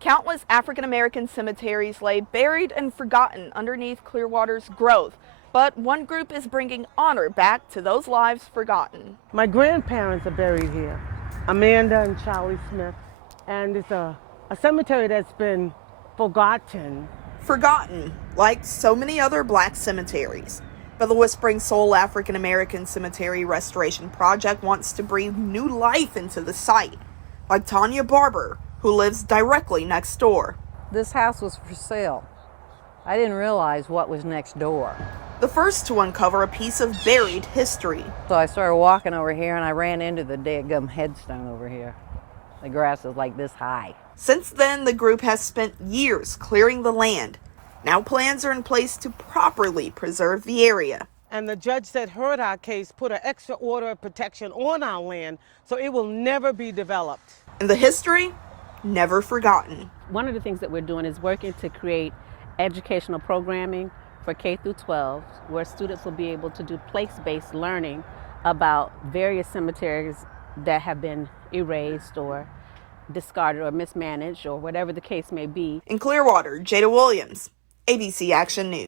Countless African American cemeteries lay buried and forgotten underneath Clearwater's growth, but one group is bringing honor back to those lives forgotten. My grandparents are buried here, Amanda and Charlie Smith, and it's a cemetery that's been forgotten. Forgotten, like so many other black cemeteries. But the Whispering Soul African American Cemetery Restoration Project wants to breathe new life into the site, like Tanya Barber, who lives directly next door. This house was for sale. I didn't realize what was next door. The first to uncover a piece of buried history. So I started walking over here and I ran into the daggum headstone over here. The grass is like this high. Since then, the group has spent years clearing the land. Now plans are in place to properly preserve the area. And the judge that heard our case put an extra order of protection on our land so it will never be developed. And the history, never forgotten. One of the things that we're doing is working to create educational programming for K through 12, where students will be able to do place-based learning about various cemeteries that have been erased or discarded or mismanaged or whatever the case may be. In Clearwater, Jada Williams, ABC Action News.